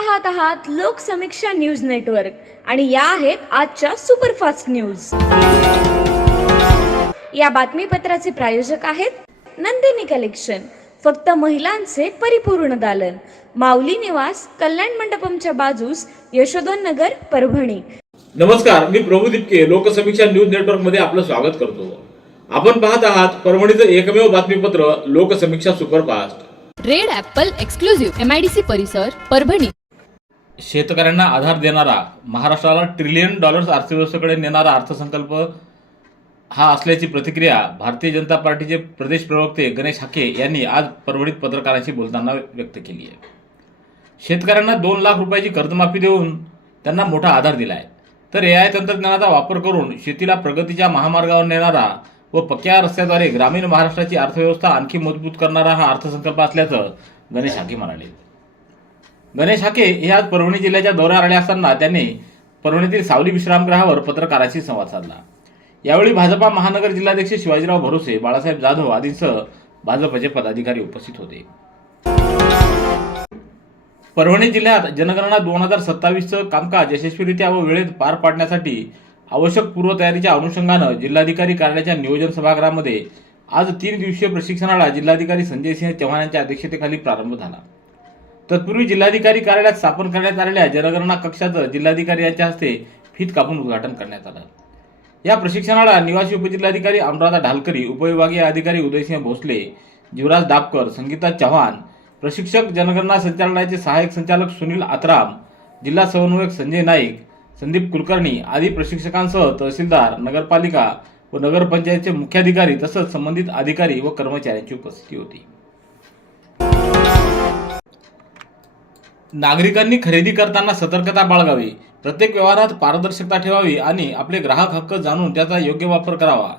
पाहत आहात Loksamiksha news network आणि या आहेत आजच्या सुपरफास्ट न्यूज। या बातमीपत्राचे प्रायोजक आहेत नंदिनी कलेक्शन, फक्त महिलांचे परिपूर्ण दालन, माऊली निवास, कल्याण मंडपमच्या बाजूस, यशोधन नगर, परभणी। नमस्कार, मी प्रभू दिपके लोकसमीक्षा न्यूज नेटवर्क मध्ये आपलं स्वागत करतो। आपण पाहत आहात परभणीचं एकमेव बातमीपत्र Loksamiksha superfast. Red Apple exclusive MIDC परिसर परभणी। शेतकऱ्यांना आधार देणारा, महाराष्ट्राला $1 ट्रिलियन अर्थव्यवस्थेकडे नेणारा अर्थसंकल्प हा असल्याची प्रतिक्रिया भारतीय जनता पार्टीचे प्रदेश प्रवक्ते गणेश हाके यांनी आज परभणीत पत्रकारांशी बोलताना व्यक्त केली आहे। शेतकऱ्यांना 2 लाख रुपयाची कर्जमाफी देऊन त्यांना मोठा आधार दिलाय, तर AI तंत्रज्ञानाचा वापर करून शेतीला प्रगतीच्या महामार्गावर नेणारा व पक्क्या रस्त्याद्वारे ग्रामीण महाराष्ट्राची अर्थव्यवस्था आणखी मजबूत करणारा हा अर्थसंकल्प असल्याचं गणेश हाके म्हणाले। गणेश हाके हे आज परभणी जिल्ह्याच्या दौऱ्यावर आले असताना त्यांनी परभणीतील सावली विश्रामगृहावर पत्रकारांशी संवाद साधला। यावेळी भाजपा महानगर जिल्हाध्यक्ष शिवाजीराव भरोसे, बाळासाहेब जाधव आदींसह भाजपचे पदाधिकारी उपस्थित होते। परभणी जिल्ह्यात जनगणना 2027चं कामकाज यशस्वीरित्या व वेळेत पार पाडण्यासाठी आवश्यक पूर्वतयारीच्या अनुषंगानं जिल्हाधिकारी कार्यालयाच्या नियोजन सभागृहामध्ये आज 3 दिवसीय प्रशिक्षणाला जिल्हाधिकारी संजय सिंह चव्हाण यांच्या अध्यक्षतेखाली प्रारंभ झाला। तत्पूर्वी जिल्हाधिकारी कार्यालयात स्थापन करण्यात आलेल्या जनगणना कक्षाचं जिल्हाधिकारी यांच्या हस्ते फीत कापून उद्घाटन करण्यात आलं। या प्रशिक्षणाला निवासी उपजिल्हाधिकारी अनुराधा ढालकरी, उपविभागीय अधिकारी उदयसिंह भोसले, जीवराज दापकर, संगीता चव्हाण, प्रशिक्षक जनगणना संचालनालयाचे सहाय्यक संचालक सुनील आत्राम, जिल्हा समन्वयक संजय नाईक, संदीप कुलकर्णी आदी प्रशिक्षकांसह तहसीलदार, नगरपालिका व नगरपंचायतचे मुख्याधिकारी तसंच संबंधित अधिकारी व कर्मचाऱ्यांची उपस्थिती होती। नागरिकांनी खरेदी करताना सतर्कता बाळगावी, प्रत्येक व्यवहारात पारदर्शकता ठेवावी आणि आपले ग्राहक हक्क जाणून त्याचा योग्य वापर करावा।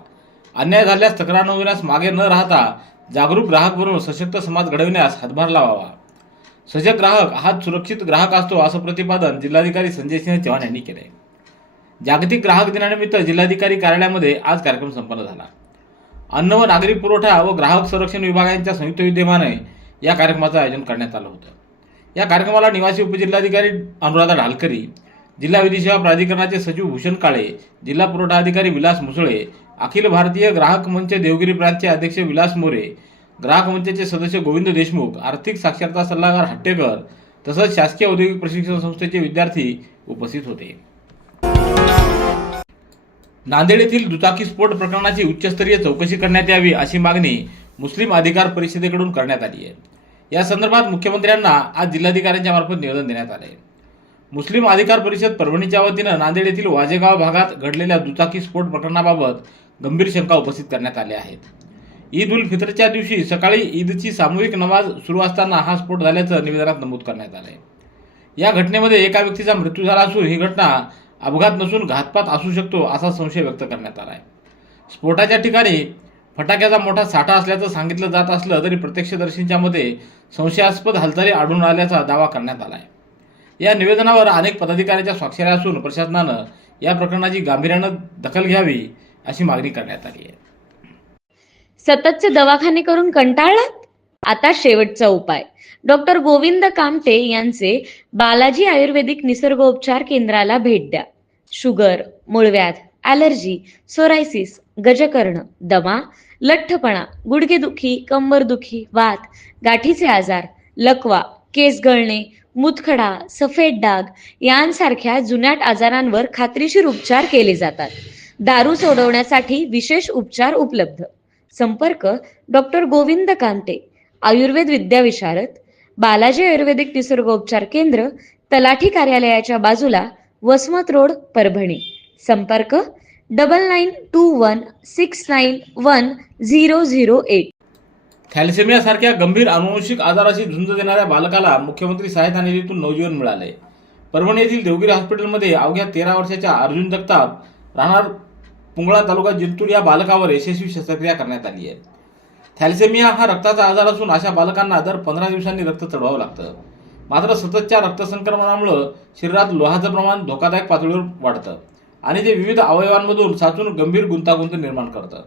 अन्याय झाल्यास तक्रार नोंदवण्यास मागे न राहता जागरूक ग्राहक बनवून सशक्त समाज घडविण्यास हातभार लावावा। सजग ग्राहक हाच सुरक्षित ग्राहक असतो, असं प्रतिपादन जिल्हाधिकारी संजय सिंह चव्हाण यांनी केले। जागतिक ग्राहक दिनानिमित्त जिल्हाधिकारी कार्यालयामध्ये आज कार्यक्रम संपन्न झाला। अन्न व नागरी पुरवठा व ग्राहक संरक्षण विभागांच्या संयुक्त विद्यमाने या कार्यक्रमाचं आयोजन करण्यात आलं होतं। या कार्यक्रमाला निवासी उपजिल्हाधिकारी अनुराधा ढालकरी, जिल्हा विधी सेवा प्राधिकरणाचे सचिव भूषण काळे, जिल्हा पुरवठा अधिकारी विलास मुसळे, अखिल भारतीय ग्राहक मंच देवगिरी ब्रांचचे अध्यक्ष विलास मोरे, ग्राहक मंचाचे सदस्य गोविंद देशमुख, आर्थिक साक्षरता सल्लागार हट्टेकर तसंच शासकीय औद्योगिक प्रशिक्षण संस्थेचे विद्यार्थी उपस्थित होते। नांदेड येथील दुचाकी स्फोट प्रकरणाची उच्चस्तरीय चौकशी करण्यात यावी अशी मागणी मुस्लिम अधिकार परिषदेकडून करण्यात आली आहे। या संदर्भात मुख्यमंत्र्यांना आज जिल्हाधिकाऱ्यांच्या मार्फत निवेदन देण्यात आले। मुस्लिम अधिकार परिषद परभणीच्या वतीनं नांदेड येथील वाजेगाव भागात घडलेल्या दुचाकी स्फोट प्रकरणाबाबत गंभीर शंका उपस्थित करण्यात आल्या आहेत। ईद उल फित्रच्या दिवशी सकाळी ईदची सामूहिक नमाज सुरू असताना हा स्फोट झाल्याचं निवेदनात नमूद करण्यात आले। या घटनेमध्ये एका व्यक्तीचा मृत्यू झाला असून ही घटना अपघात नसून घातपात असू शकतो असा संशय व्यक्त करण्यात आला आहे। स्फोटाच्या ठिकाणी फटाक्याचा मोठा साठा असल्याचं सांगितलं जात असलं तरी प्रत्यक्षदर्शींच्या मते संशयास्पद हालचाली आढळून आल्याचा दावा करण्यात आला आहे। या निवेदनावर अनेक पदाधिकाऱ्यांच्या स्वाक्षऱ्या असून प्रशासनानं या प्रकरणाची गांभीर्यानं दखल घ्यावी अशी मागणी करण्यात आली आहे। सततचे दवाखाने करून कंटाळलात? आता शेवटचा उपाय। डॉक्टर गोविंद कामटे यांचे बालाजी आयुर्वेदिक निसर्गोपचार केंद्राला भेट द्या। शुगर, मूळव्याध, ॲलर्जी, सोरायसिस, गजकर्ण, दमा, लठ्ठपणा, गुडघेदुखी, कंबरदुखी, वात, गाठीचे आजार, लकवा, केस गळणे, मुतखडा, सफेद डाग यांसारख्या जुनाट आजारांवर खात्रीशीर उपचार केले जातात। दारू सोडवण्यासाठी विशेष उपचार उपलब्ध। संपर्क डॉक्टर गोविंद कामटे, आयुर्वेद विद्याविशारद, बालाजी आयुर्वेदिक निसर्गोपचार केंद्र, तलाठी कार्यालयाच्या बाजूला, वसमत रोड, परभणी। संपर्क 9921691008। थॅलेसेमिया सारख्या गंभीर अनुवंशिक आजाराशी झुंज देणाऱ्या बालकाला मुख्यमंत्री सहायता निधीतून नवजीवन मिळाले। परभणी येथील देवगिरी हॉस्पिटलमध्ये अवघ्या 13 वर्षाच्या अर्जुन जगताप, राहणार पुंगळा तालुका जिंतूर या बालकावर यशस्वी शस्त्रक्रिया करण्यात आली आहे। थॅलेसेमिया हा रक्ताचा आजार असून अशा बालकांना दर 15 दिवसांनी रक्त चढवावं लागतं। मात्र सततच्या रक्तसंक्रमणामुळे शरीरात लोहाचं प्रमाण धोकादायक पातळीवर वाढतं आणि ते विविध अवयवांमधून साचून गंभीर गुंतागुंत निर्माण करतं।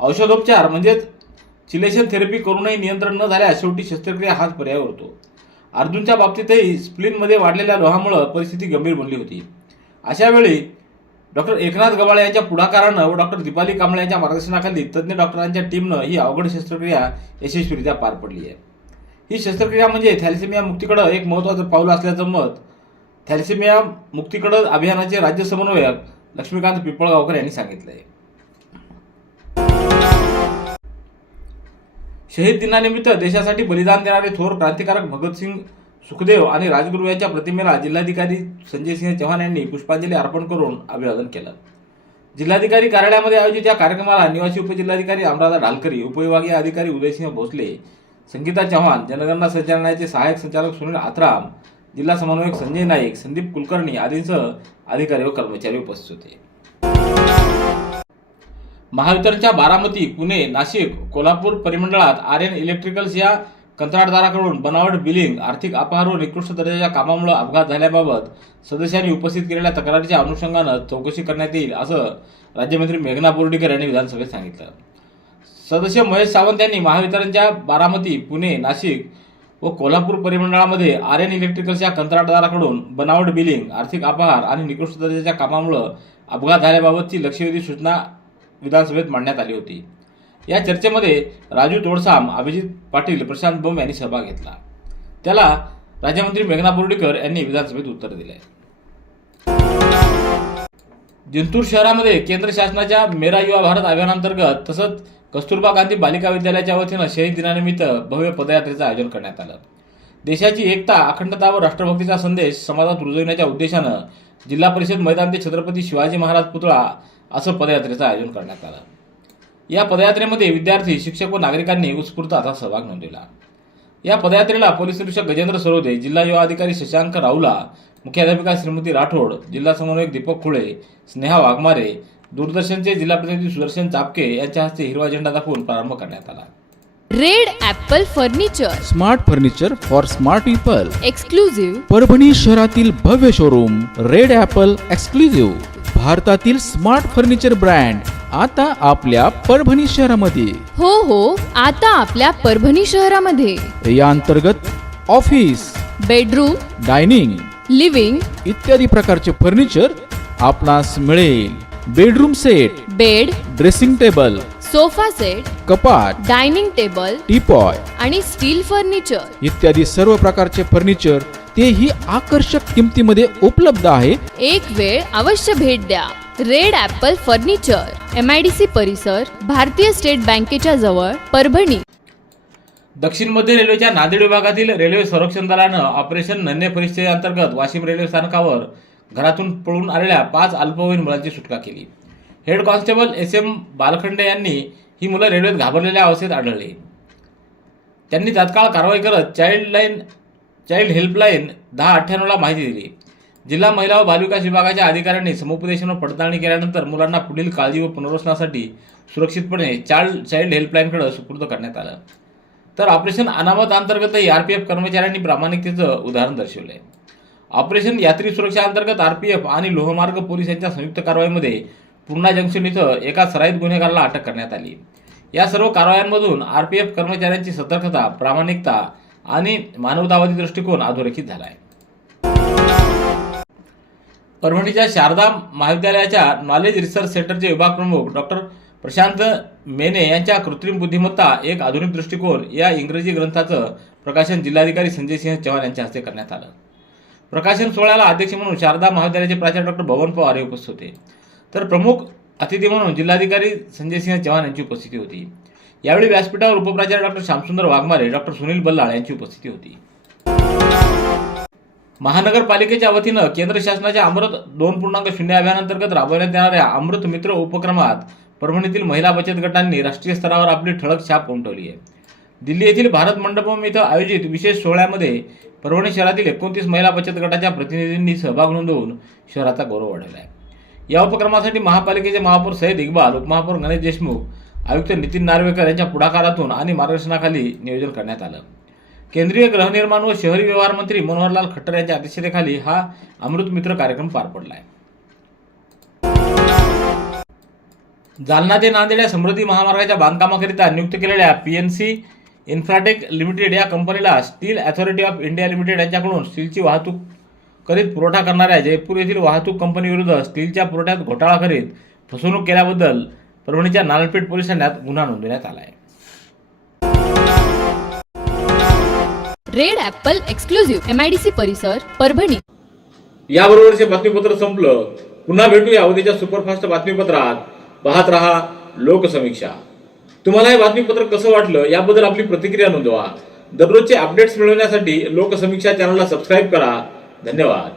औषधोपचार म्हणजेच चिलेशन थेरपी करूनही नियंत्रण न झाल्यास शेवटी शस्त्रक्रिया हाच पर्याय उरतो। अर्जुनच्या बाबतीतही स्प्लीनमध्ये वाढलेल्या लोहामुळे परिस्थिती गंभीर बनली होती. अशा वेळी डॉक्टर एकनाथ गबाळे यांच्या पुढाकारानं व डॉक्टर दीपाली कांबळे यांच्या मार्गदर्शनाखाली तज्ज्ञ डॉक्टरांच्या टीमनं ही अवघड शस्त्रक्रिया यशस्वीरित्या पार पडली आहे. ही शस्त्रक्रिया म्हणजे थॅलेसेमिया मुक्तीकडे एक महत्त्वाचं पाऊल असल्याचं मत थॅलेसेमिया मुक्तीकडे अभियानाचे राज्य समन्वयक लक्ष्मीकांत पिंपळगावकर यांनी सांगितलंय. शहीद दिनानिमित्त देशासाठी बलिदान देणारे थोर क्रांतिकारक भगतसिंग, सुखदेव आणि राजगुरू यांच्या प्रतिमेला जिल्हाधिकारी संजय सिंह चव्हाण यांनी पुष्पांजली अर्पण करून अभिवादन केलं. जिल्हाधिकारी कार्यालयामध्ये आयोजित या कार्यक्रमाला निवासी उपजिल्हाधिकारी अनुराधा ढालकरी, उपविभागीय अधिकारी उदयसिंह भोसले, संगीता चव्हाण, जनगणना संचालनालयाचे सहाय्यक संचालक सुनील आथराम, जिल्हा समन्वयक संजय नाईक, संदीप कुलकर्णी आदींसह अधिकारी व कर्मचारी उपस्थित होते. महावितरणच्या बारामती, पुणे, नाशिक, कोल्हापूर परिमंडळात आर्यन इलेक्ट्रिकल्स या कंत्राटदाराकडून बनावट बिलिंग, आर्थिक अपहार व निकृष्ट दर्जाच्या कामामुळे अपघात झाल्याबाबत सदस्यांनी उपस्थित केलेल्या तक्रारीच्या अनुषंगानं चौकशी करण्यात येईल असं राज्यमंत्री मेघना बोर्डीकर यांनी विधानसभेत सांगितलं. सदस्य महेश सावंत यांनी महावितरणच्या बारामती, पुणे, नाशिक व कोल्हापूर परिमंडळामध्ये आर्यन इलेक्ट्रिकल्स या कंत्राटदाराकडून बनावट बिलिंग, आर्थिक अपहार आणि निकृष्ट दर्जाच्या कामामुळे अपघात झाल्याबाबतची लक्षवेधी सूचना विधानसभेत मांडण्यात आली होती. या चर्चेमध्ये राजू तोडसाम, अभिजित पाटील, प्रशांत बम यांनी सहभाग घेतला. त्याला राज्यमंत्री मेघना बोर्डीकर यांनी विधानसभेत उत्तर दिले. जिंतूर शहरामध्ये केंद्र शासनाच्या मेरा युवा भारत अभियानांतर्गत तसंच कस्तुरबा गांधी बालिका विद्यालयाच्या वतीनं शहीद दिनानिमित्त भव्य पदयात्रेचं आयोजन करण्यात आलं. देशाची एकता, अखंडता व राष्ट्रभक्तीचा संदेश समाजात रुजविण्याच्या उद्देशानं जिल्हा परिषद मैदान ते छत्रपती शिवाजी महाराज पुतळा असं पदयात्रेचं आयोजन करण्यात आलं. या पदयात्रेमध्ये विद्यार्थी, शिक्षक व नागरिकांनी उत्स्फूर्त असा सहभाग नोंदवला. या पदयात्रेला पोलीस निरीक्षक गजेंद्र सरोदे, जिल्हा युवा अधिकारी शशांक राऊला, मुख्याध्यापिका श्रीमती राठोड, जिल्हा समन्वयक दीपक खुळे, स्नेहा वाघमारे, दूरदर्शनचे जिल्हा प्रतिनिधी सुदर्शन चापके यांच्या हस्ते हिरवा झेंडा दाखवून प्रारंभ करण्यात आला. Red Apple furniture, smart furniture for smart people. Exclusive Parbhani शहरातील भव्य शोरूम रेड ॲपल एक्सक्लुझिव्ह, भारतातील स्मार्ट फर्निचर ब्रँड आता आपल्या परभणी शहरामध्ये. हो, आता आपल्या परभणी शहरामध्ये. या अंतर्गत ऑफिस, बेडरूम, डायनिंग, लिव्हिंग इत्यादी प्रकारचे फर्निचर आपणास मिळेल. Bedroom set, bed, dressing table, sofa set, कपाट, डायनिंग टेबल टीपॉय आणि स्टील फर्निचर इत्यादी सर्व प्रकारचे फर्निचर तेही आकर्षक किमतीमध्ये उपलब्ध आहे. एक वेळ अवश्य भेट द्या. रेड ॲपल फर्निचर, MIDC परिसर, भारतीय स्टेट बँकेच्या जवळ, परभणी. दक्षिण मध्य रेल्वेच्या नांदेड विभागातील रेल्वे संरक्षण दलानं ऑपरेशन नन्हे परिस्थितीअंतर्गत वाशिम रेल्वे स्थानकावर घरातून पळून आलेल्या 5 अल्पवयीन मुलांची सुटका केली. हेड कॉन्स्टेबल SM बालखंडे यांनी ही मुलं रेल्वेत घाबरलेल्या अवस्थेत आढळली. त्यांनी तात्काळ कारवाई करत चाइल्ड हेल्पलाईन 1098ला माहिती दिली. जिल्हा महिला व बालविकास विभागाच्या अधिकाऱ्यांनी समुपदेशन व पडताळणी केल्यानंतर मुलांना पुढील काळजी व पुनर्वसनासाठी सुरक्षितपणे चाइल्ड हेल्पलाईनकडे सुपूर्द करण्यात आलं. तर ऑपरेशन अनामत अंतर्गतही RPF कर्मचाऱ्यांनी प्रामाणिकतेचं उदाहरण दर्शवलंय. ऑपरेशन यात्री सुरक्षा अंतर्गत RPF आणि लोहमार्ग पोलीस यांच्या संयुक्त कारवाईमध्ये पूर्णा जंक्शन इथं एका सराईत गुन्हेगाराला अटक करण्यात आली. या सर्व कारवायांमधून RPF कर्मचाऱ्यांची सतर्कता, प्रामाणिकता आणि मानवतावादी दृष्टिकोन अधोरेखित झाला आहे. परभणीच्या शारदा महाविद्यालयाच्या नॉलेज रिसर्च सेंटरचे विभाग प्रमुख डॉक्टर प्रशांत मेने यांच्या कृत्रिम बुद्धिमत्ता एक आधुनिक दृष्टिकोन या इंग्रजी ग्रंथाचं प्रकाशन जिल्हाधिकारी संजय सिंह चव्हाण यांच्या हस्ते करण्यात आलं. प्रकाशन सोहळ्याला अध्यक्ष म्हणून शारदा महाविद्यालयाचे प्राचार्य डॉक्टर भवन पवार हे उपस्थित होते. तर प्रमुख अतिथी म्हणून जिल्हाधिकारी संजय सिंह चव्हाण यांची उपस्थिती होती. यावेळी व्यासपीठावर उपप्राचार्य डॉक्टर श्यामसुंदर वाघमारे, डॉक्टर सुनील बल्लाळ यांची उपस्थिती होती. महानगरपालिकेच्या वतीनं केंद्र शासनाच्या अमृत 2.0 अभियानांतर्गत राबवण्यात येणाऱ्या अमृत मित्र उपक्रमात परभणीतील महिला बचत गटांनी राष्ट्रीय स्तरावर आपली ठळक छाप उमटवली आहे. दिल्ली येथील भारत मंडपम इथं आयोजित विशेष सोहळ्यामध्ये परभणी शहरातील 29 महिला बचत गटाच्या प्रतिनिधींनी सहभाग नोंदवून शहराचा गौरव वाढवला आहे. या उपक्रमासाठी महापालिकेचे महापौर सय्यद इक्बाल, उपमहापौर गणेश देशमुख, आयुक्त नितीन नार्वेकर यांच्या पुढाकारातून आणि मार्गदर्शनाखाली नियोजन करण्यात आलं. केंद्रीय गृहनिर्माण व शहरी व्यवहार मंत्री मनोहरलाल खट्टर यांच्या अध्यक्षतेखाली हा अमृत मित्र कार्यक्रम पार पडला आहे. जालना ते नांदेड या समृद्धी महामार्गाच्या बांधकामाकरिता नियुक्त केलेल्या PNC इन्फ्राटेक लिमिटेड या कंपनीला steel authority of India limited यांच्याकडून स्टीलची वाहतूक करीत पुरवठा करणाऱ्या जयपूर येथील वाहतूक कंपनीविरुद्ध स्टीलच्या पुरवठ्यात घोटाळा करीत फसवणूक केल्याबद्दल परभणीच्या नानलपेठ पोलीस ठाण्यात गुन्हा नोंदवण्यात आला आहे. रेड ॲपल एक्सक्लुझिव्ह MIDC परिसर परभणी. याबरोबरचे बातमीपत्र संपलं. पुन्हा भेटूया उद्याच्या सुपरफास्ट बातमीपत्रात. पाहत रहा लोकसमीक्षा. तुम्हाला हे बातमीपत्र कसं वाटलं याबद्दल आपली प्रतिक्रिया नोंदवा. दररोजचे अपडेट्स मिळवण्यासाठी लोकसमीक्षा चॅनलला सबस्क्राईब करा. धन्यवाद.